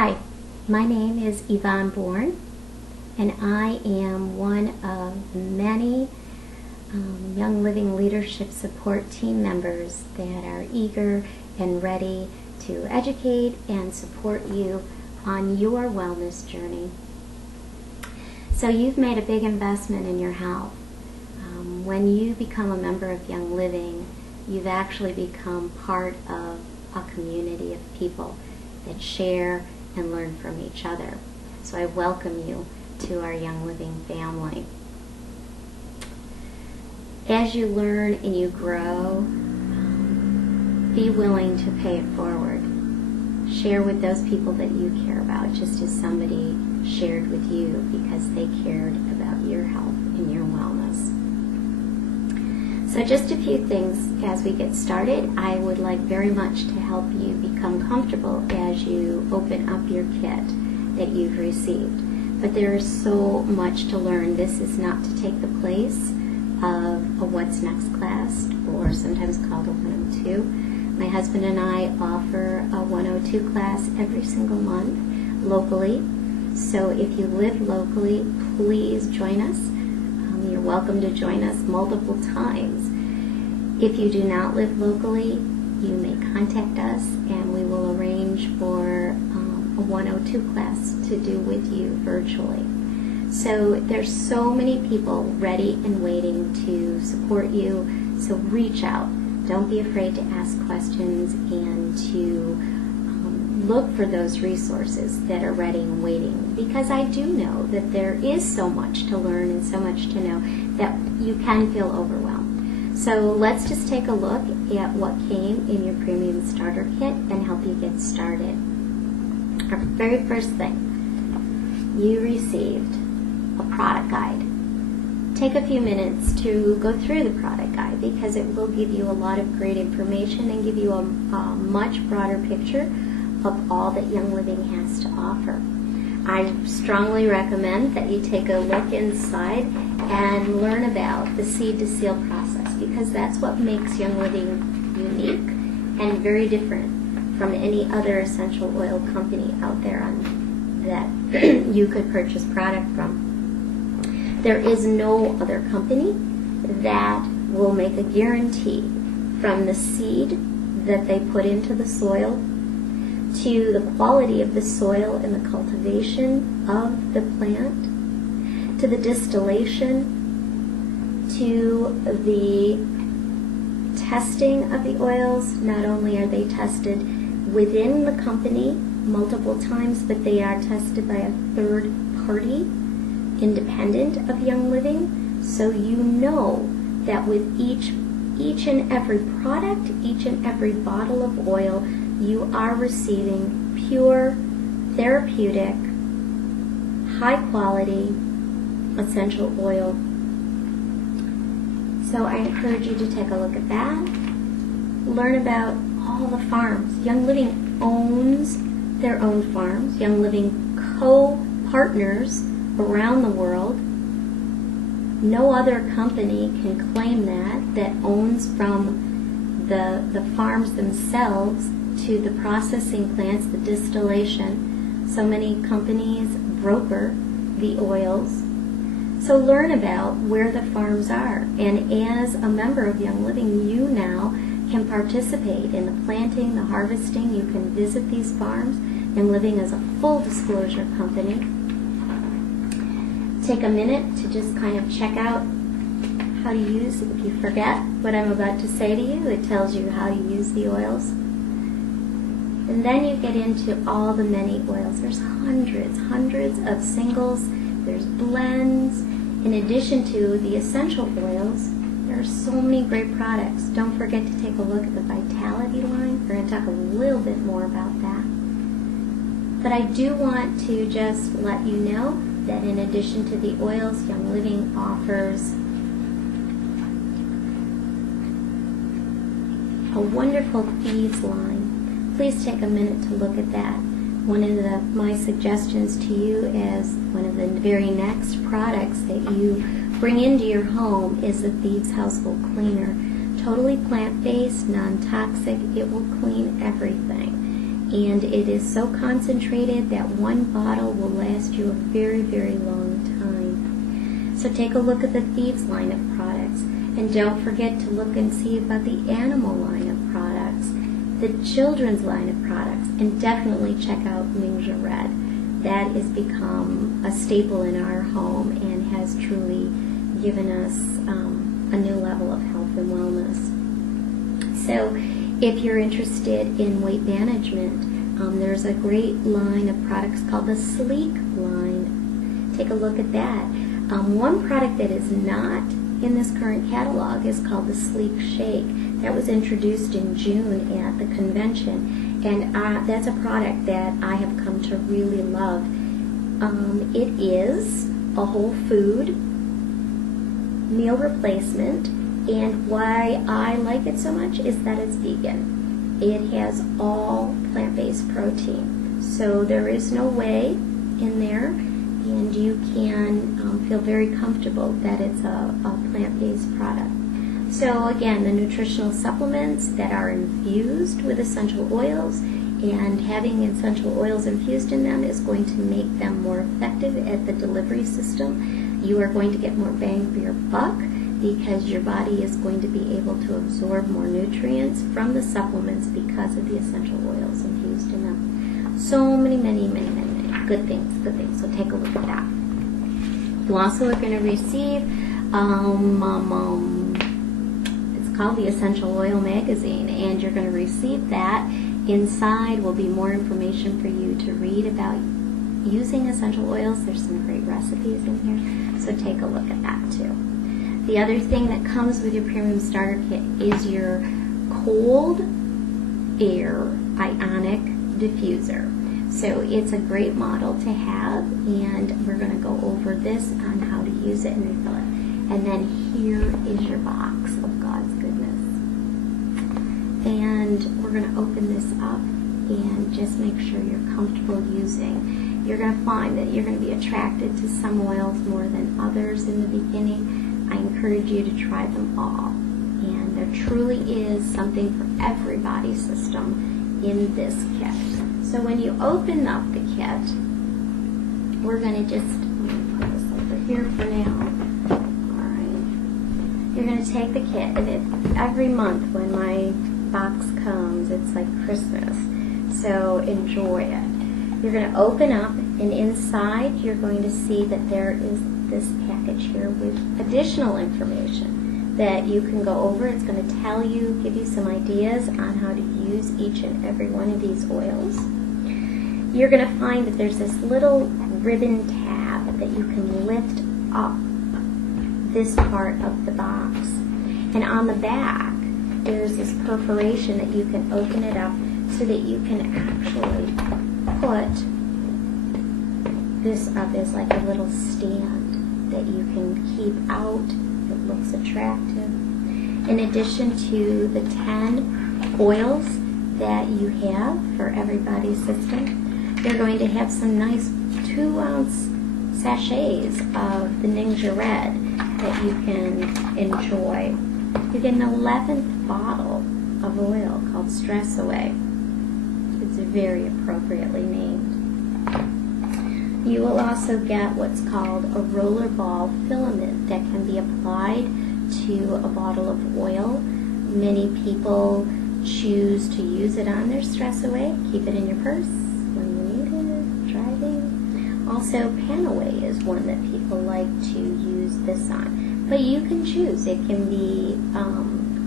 Hi, my name is Yvonne Bourne, and I am one of many Young Living Leadership Support team members that are eager and ready to educate and support you on your wellness journey. So you've made a big investment in your health. When you become a member of Young Living, you've actually become part of a community of people that share and learn from each other. So I welcome you to our Young Living family. As you learn and you grow, be willing to pay it forward. Share with those people that you care about, just as somebody shared with you because they cared about your health and your wellness. So just a few things as we get started. I would like very much to help you become comfortable as you open up your kit that you've received. But there is so much to learn. This is not to take the place of a What's Next class, or sometimes called a 102. My husband and I offer a 102 class every single month locally. So if you live locally, please join us. You're welcome to join us multiple times. If you do not live locally, you may contact us and we will arrange for a 102 class to do with you virtually. So there's so many people ready and waiting to support you, so reach out. Don't be afraid to ask questions and to look for those resources that are ready and waiting, because I do know that there is so much to learn and so much to know that you can feel overwhelmed. So let's just take a look at what came in your premium starter kit and help you get started. Our very first thing, you received a product guide. Take a few minutes to go through the product guide because it will give you a lot of great information and give you a much broader picture of all that Young Living has to offer. I strongly recommend that you take a look inside and learn about the seed to seal process, because that's what makes Young Living unique and very different from any other essential oil company out there that you could purchase product from. There is no other company that will make a guarantee from the seed that they put into the soil to the quality of the soil and the cultivation of the plant, to the distillation, to the testing of the oils. Not only are they tested within the company multiple times, but they are tested by a third party, independent of Young Living. So you know that with each and every product, each and every bottle of oil, you are receiving pure, therapeutic, high-quality essential oil. So I encourage you to take a look at that. Learn about all the farms. Young Living owns their own farms. Young Living co-partners around the world. No other company can claim that owns from the farms themselves to the processing plants, the distillation. So many companies broker the oils. So learn about where the farms are. And as a member of Young Living, you now can participate in the planting, the harvesting. You can visit these farms. Young Living is a full disclosure company. Take a minute to just kind of check out how to use. If you forget what I'm about to say to you, it tells you how to use the oils. And then you get into all the many oils. There's hundreds of singles. There's blends. In addition to the essential oils, there are so many great products. Don't forget to take a look at the Vitality line. We're going to talk a little bit more about that. But I do want to just let you know that in addition to the oils, Young Living offers a wonderful thieves line. Please take a minute to look at that. One of my suggestions to you as one of the very next products that you bring into your home is the Thieves Household Cleaner. Totally plant-based, non-toxic. It will clean everything. and it is so concentrated that one bottle will last you a very, very long time. So take a look at the Thieves line of products, and don't forget to look and see about the Animal line of products, the Children's line of products, and definitely check out Ningxia Red. That has become a staple in our home and has truly given us a new level of health and wellness. So if you're interested in weight management, there's a great line of products called the Sleek line. Take a look at that. One product that is not in this current catalog is called the Sleek Shake. That was introduced in June at the convention, and that's a product that I have come to really love. It is a whole food meal replacement, and why I like it so much is that it's vegan. It has all plant-based protein, so there is no whey in there, and you can feel very comfortable that it's a plant-based product. So again, the nutritional supplements that are infused with essential oils, and having essential oils infused in them is going to make them more effective at the delivery system. You are going to get more bang for your buck because your body is going to be able to absorb more nutrients from the supplements because of the essential oils infused in them. So many good things. So take a look at that. You also are going to receive it's called the Essential Oil Magazine, and you're going to receive that. Inside will be more information for you to read about using essential oils. There's some great recipes in here, so take a look at that too. The other thing that comes with your Premium Starter Kit is your cold air ionic diffuser. So it's a great model to have, and we're going to go over this on how to use it and refill it. And then here is your box of God's goodness. And we're going to open this up and just make sure you're comfortable using. You're going to find that you're going to be attracted to some oils more than others in the beginning. I encourage you to try them all. And there truly is something for every body system in this kit. So when you open up the kit, we're going to just put this over here for now. You're going to take the kit, and every month when my box comes, it's like Christmas, so enjoy it. You're going to open up, and inside you're going to see that there is this package here with additional information that you can go over. It's going to tell you, give you some ideas on how to use each and every one of these oils. You're going to find that there's this little ribbon tab that you can lift up this part of the box, and on the back there's this perforation that you can open it up so that you can actually put this up as like a little stand that you can keep out. It looks attractive. In addition to the 10 oils that you have for every body system, you're going to have some nice 2-ounce sachets of the Ningxia Red that you can enjoy. You get an 11th bottle of oil called Stress Away. It's very appropriately named. You will also get what's called a rollerball filament that can be applied to a bottle of oil. Many people choose to use it on their Stress Away. Keep it in your purse when you need it, driving. Also, Panaway is one that people like to use this on. But you can choose. It can be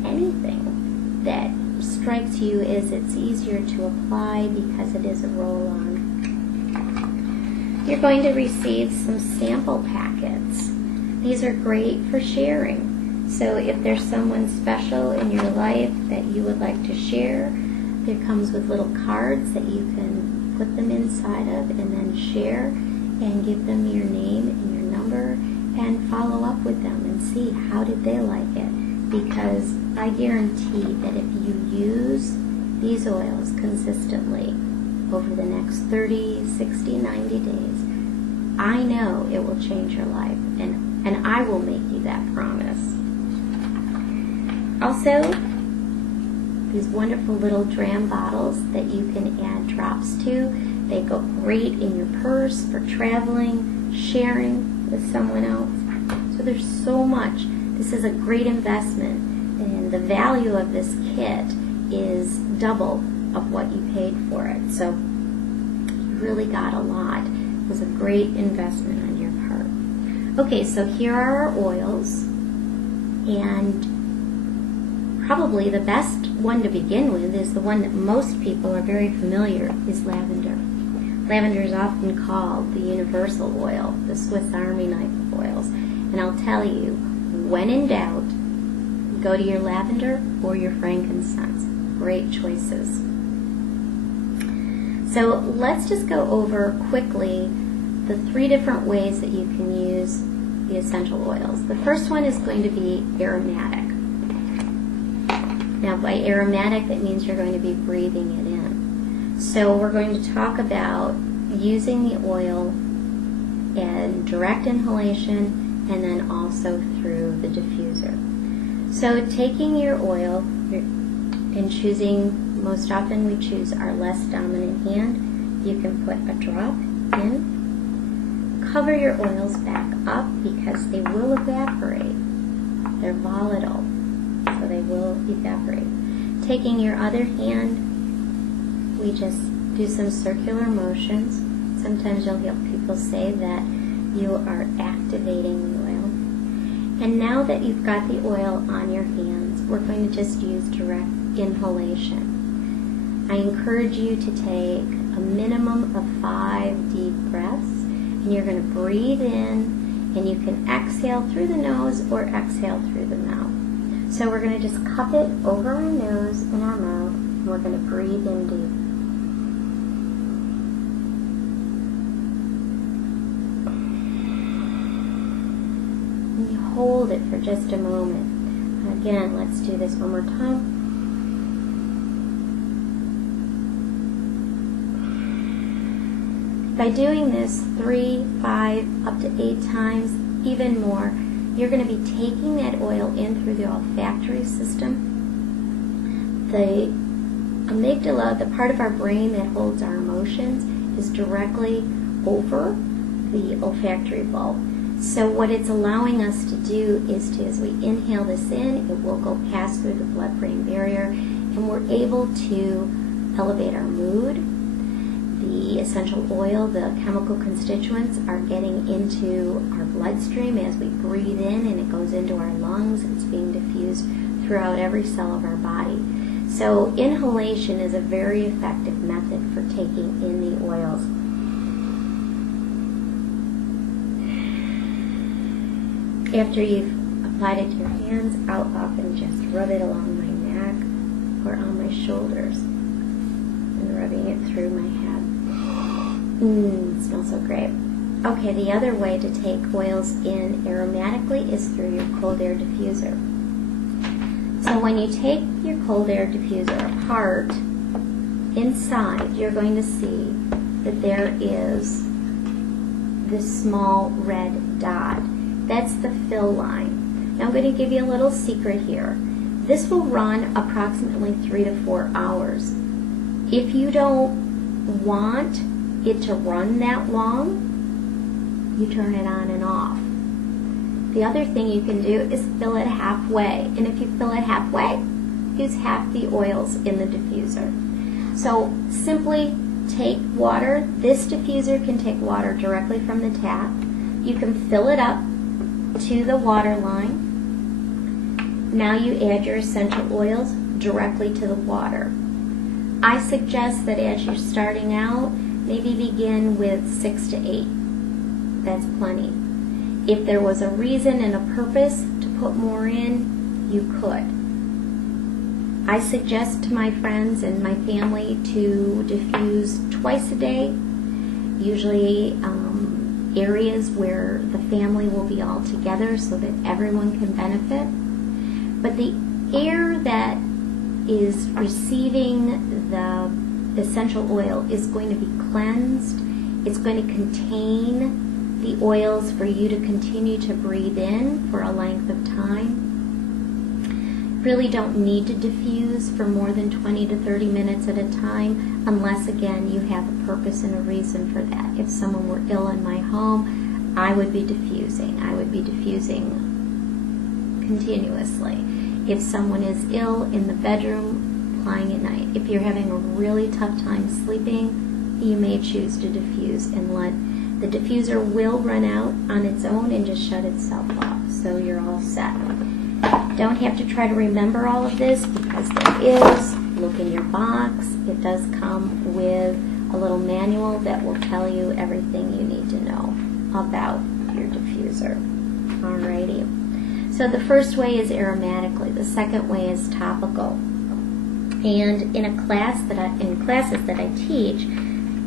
anything that strikes you as it's easier to apply because it is a roll-on. You're going to receive some sample packets. These are great for sharing. So if there's someone special in your life that you would like to share, it comes with little cards that you can put them inside of and then share and give them your name and your number and follow up with them and see how did they like it. Because I guarantee that if you use these oils consistently over the next 30, 60, 90 days, I know it will change your life, and I will make you that promise. Also, these wonderful little dram bottles that you can add drops to. They go great in your purse for traveling, sharing with someone else. So there's so much. This is a great investment, and the value of this kit is double of what you paid for it. So you really got a lot. It was a great investment on your part. Okay, so here are our oils, and probably the best one to begin with is the one that most people are very familiar, is lavender. Lavender is often called the universal oil, the Swiss Army knife of oils. And I'll tell you, when in doubt, go to your lavender or your frankincense. Great choices. So let's just go over quickly the 3 different ways that you can use the essential oils. The first one is going to be aromatic. Now, by aromatic, that means you're going to be breathing it in. So we're going to talk about using the oil in direct inhalation and then also through the diffuser. So taking your oil and choosing, most often we choose our less dominant hand. You can put a drop in. Cover your oils back up because they will evaporate. They're volatile, so they will evaporate. Taking your other hand, we just do some circular motions. Sometimes you'll hear people say that you are activating the oil. And now that you've got the oil on your hands, we're going to just use direct inhalation. I encourage you to take a minimum of 5 deep breaths, and you're going to breathe in, and you can exhale through the nose or exhale through the mouth. So we're going to just cup it over our nose and our mouth, and we're going to breathe in deep. And you hold it for just a moment. Again, let's do this one more time. By doing this 3, 5, up to 8 times, even more, you're going to be taking that oil in through the olfactory system. The amygdala, the part of our brain that holds our emotions, is directly over the olfactory bulb. So what it's allowing us to do is to, as we inhale this in, it will go past through the blood-brain barrier, and we're able to elevate our mood. The essential oil, the chemical constituents, are getting into our bloodstream as we breathe in, and it goes into our lungs. It's being diffused throughout every cell of our body. So inhalation is a very effective method for taking in the oils. After you've applied it to your hands, I'll often just rub it along my neck or on my shoulders and rubbing it through my head. It smells so great. Okay, the other way to take oils in aromatically is through your cold air diffuser. So when you take your cold air diffuser apart, inside you're going to see that there is this small red dot. That's the fill line. Now I'm going to give you a little secret here. This will run approximately 3 to 4 hours. If you don't want it to run that long, you turn it on and off. The other thing you can do is fill it halfway. And if you fill it halfway, use half the oils in the diffuser. So simply take water. This diffuser can take water directly from the tap. You can fill it up to the water line. Now you add your essential oils directly to the water. I suggest that as you're starting out, maybe begin with 6 to 8. That's plenty. If there was a reason and a purpose to put more in, you could. I suggest to my friends and my family to diffuse twice a day, usually areas where the family will be all together so that everyone can benefit. But the air that is receiving the essential oil is going to be cleansed. It's going to contain the oils for you to continue to breathe in for a length of time. really don't need to diffuse for more than 20 to 30 minutes at a time, unless again you have a purpose and a reason for that. If someone were ill in my home, I would be diffusing. I would be diffusing continuously. If someone is ill in the bedroom, applying at night. If you're having a really tough time sleeping, you may choose to diffuse and let the diffuser will run out on its own and just shut itself off. So you're all set. Don't have to try to remember all of this because there is. Look in your box. It does come with a little manual that will tell you everything you need to know about your diffuser. Alrighty. So the first way is aromatically. The second way is topical. And in classes that I teach,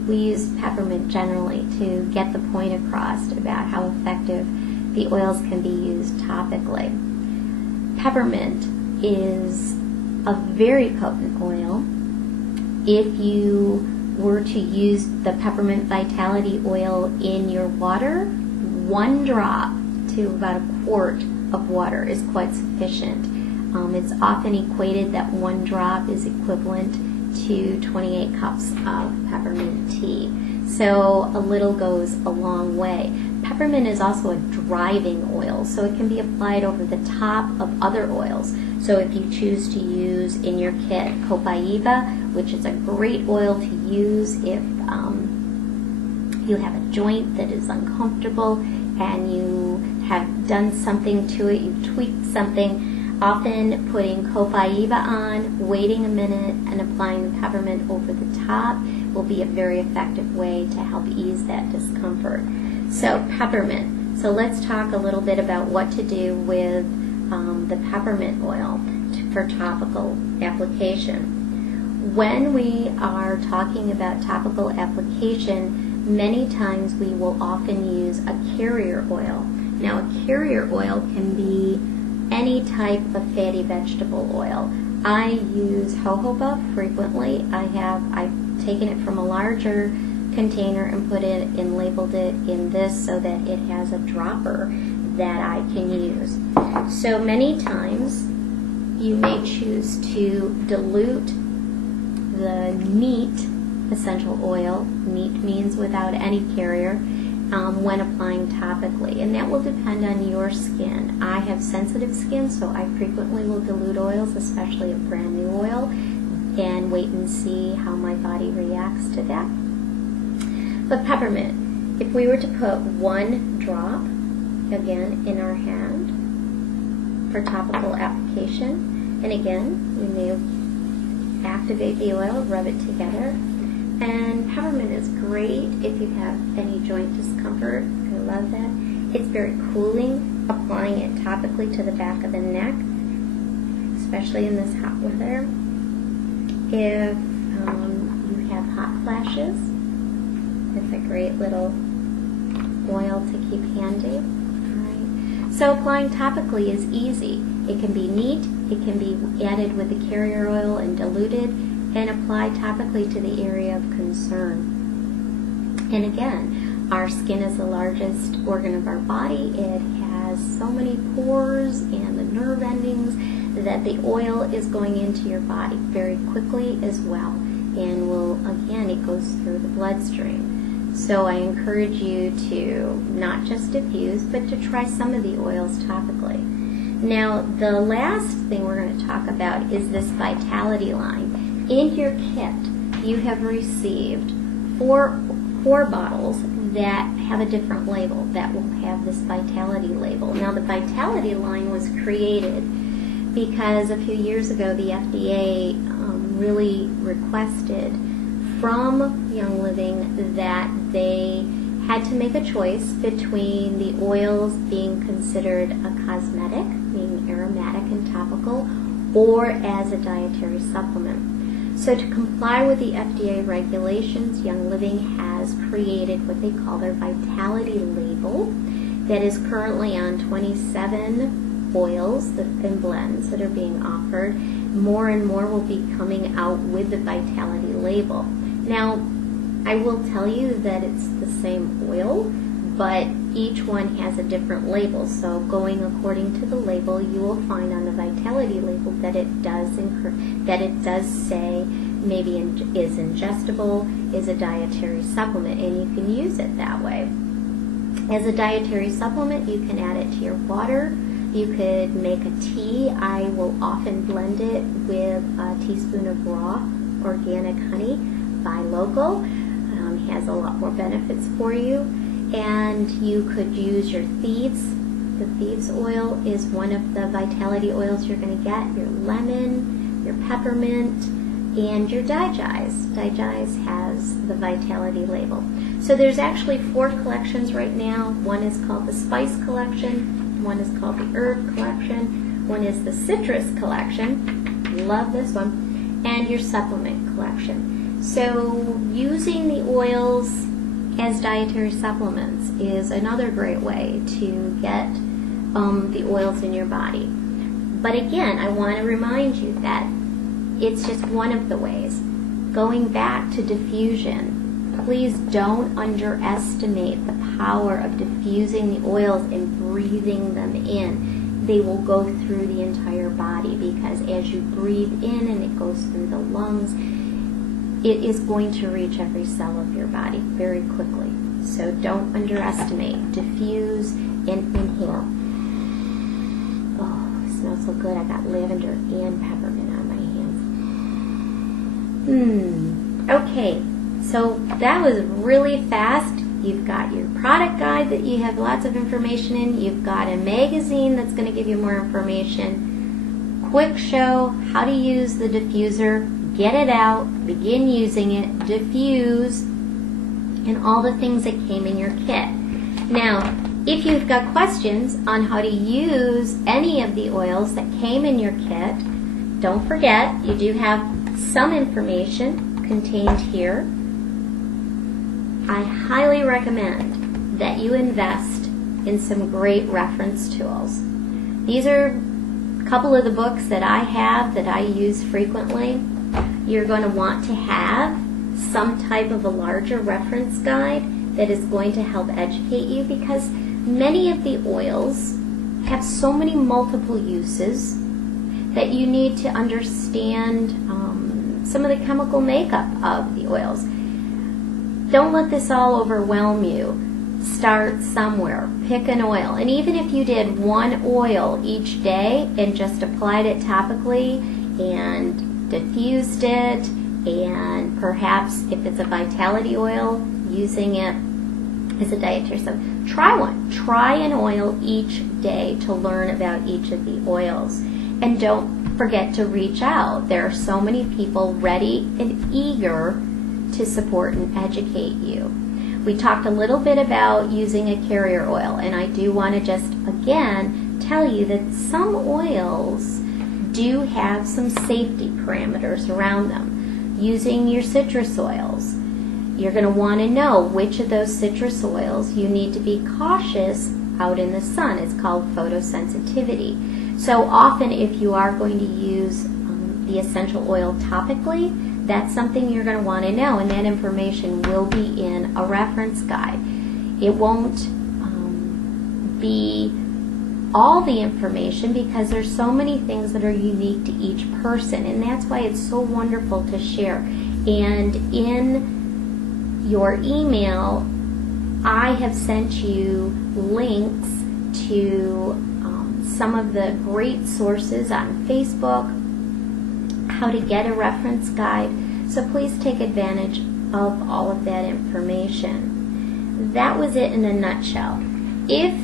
we use peppermint generally to get the point across about how effective the oils can be used topically. Peppermint is a very potent oil. If you were to use the peppermint vitality oil in your water, 1 drop to about a quart of water is quite sufficient. It's often equated that 1 drop is equivalent to 28 cups of peppermint tea. So a little goes a long way. Peppermint is also a driving oil, so it can be applied over the top of other oils. So if you choose to use in your kit copaiba, which is a great oil to use if you have a joint that is uncomfortable and you have done something to it, you've tweaked something, often putting copaiba on, waiting a minute, and applying the peppermint over the top will be a very effective way to help ease that discomfort. So peppermint. So let's talk a little bit about what to do with the peppermint oil for topical application. When we are talking about topical application, many times we will often use a carrier oil. Now a carrier oil can be any type of fatty vegetable oil. I use jojoba frequently. I've taken it from a larger container and put it and labeled it in this so that it has a dropper that I can use. So many times you may choose to dilute the neat essential oil, neat means without any carrier, when applying topically, and that will depend on your skin. I have sensitive skin, so I frequently will dilute oils, especially a brand new oil, and wait and see how my body reacts to that. But peppermint, if we were to put 1 drop, again, in our hand for topical application, and again, we may activate the oil, rub it together. And peppermint is great if you have any joint discomfort. I love that. It's very cooling, applying it topically to the back of the neck, especially in this hot weather. If you have hot flashes, it's a great little oil to keep handy. Alright. So applying topically is easy. It can be neat, it can be added with the carrier oil and diluted, and apply topically to the area of concern. And again, our skin is the largest organ of our body. It has so many pores and the nerve endings that the oil is going into your body very quickly as well. And it goes through the bloodstream. So I encourage you to not just diffuse, but to try some of the oils topically. Now, the last thing we're going to talk about is this vitality line. In your kit, you have received four bottles that have a different label that will have this vitality label. Now, the vitality line was created because a few years ago the FDA really requested from Young Living that they had to make a choice between the oils being considered a cosmetic, meaning aromatic and topical, or as a dietary supplement. So to comply with the FDA regulations, Young Living has created what they call their vitality label that is currently on 27 oils and blends that are being offered. More and more will be coming out with the vitality label. Now, I will tell you that it's the same oil, but each one has a different label. So going according to the label, you will find on the Vitality label that it does say maybe is ingestible, is a dietary supplement, and you can use it that way. As a dietary supplement, you can add it to your water. You could make a tea. I will often blend it with a teaspoon of raw organic honey, buy local. Has a lot more benefits for you. And you could use your thieves. The thieves oil is one of the Vitality oils you're going to get. Your lemon, your peppermint, and your digest. Digest has the Vitality label. So there's actually 4 collections right now. One is called the Spice Collection. One is called the Herb Collection. One is the Citrus Collection. Love this one. And your Supplement Collection. So using the oils as dietary supplements is another great way to get the oils in your body. But again, I want to remind you that it's just one of the ways. Going back to diffusion, please don't underestimate the power of diffusing the oils and breathing them in. They will go through the entire body, because as you breathe in and it goes through the lungs, it is going to reach every cell of your body very quickly. So don't underestimate. Diffuse and inhale. Oh, it smells so good. I got lavender and peppermint on my hands. Okay, so that was really fast. You've got your product guide that you have lots of information in. You've got a magazine that's going to give you more information. Quick show how to use the diffuser. Get it out, begin using it, diffuse, and all the things that came in your kit. Now, if you've got questions on how to use any of the oils that came in your kit, don't forget you do have some information contained here. I highly recommend that you invest in some great reference tools. These are a couple of the books that I have that I use frequently. You're going to want to have some type of a larger reference guide that is going to help educate you, because many of the oils have so many multiple uses that you need to understand some of the chemical makeup of the oils. Don't let this all overwhelm you. Start somewhere. Pick an oil. And even if you did one oil each day and just applied it topically and diffused it, and perhaps if it's a Vitality oil, using it as a dietary supplement. Try one. Try an oil each day to learn about each of the oils. And don't forget to reach out. There are so many people ready and eager to support and educate you. We talked a little bit about using a carrier oil, and I do want to just again tell you that some oils do have some safety parameters around them. Using your citrus oils, you're going to want to know which of those citrus oils you need to be cautious out in the sun. It's called photosensitivity. So often if you are going to use the essential oil topically, that's something you're going to want to know, and that information will be in a reference guide. It won't be all the information, because there's so many things that are unique to each person, and that's why it's so wonderful to share. And in your email, I have sent you links to some of the great sources on Facebook, how to get a reference guide, so please take advantage of all of that information. That was it in a nutshell. If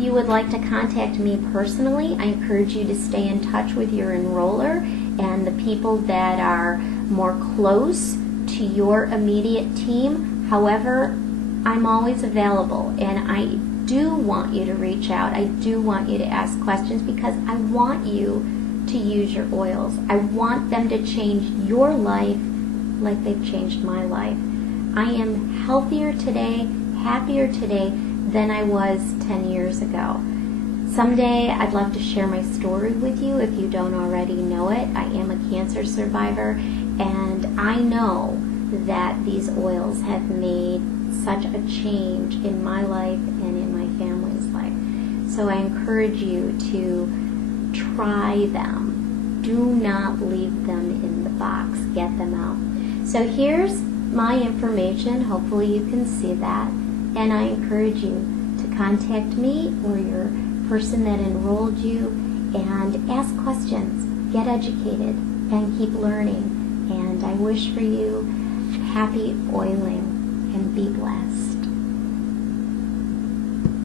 you would like to contact me personally, I encourage you to stay in touch with your enroller and the people that are more close to your immediate team. However, I'm always available, and I do want you to reach out. I do want you to ask questions, because I want you to use your oils. I want them to change your life like they've changed my life. I am healthier today, happier today than I was 10 years ago. Someday I'd love to share my story with you if you don't already know it. I am a cancer survivor, and I know that these oils have made such a change in my life and in my So I encourage you to try them. Do not leave them in the box. Get them out. So here's my information. Hopefully you can see that. And I encourage you to contact me or your person that enrolled you and ask questions. Get educated and keep learning. And I wish for you happy oiling and be blessed.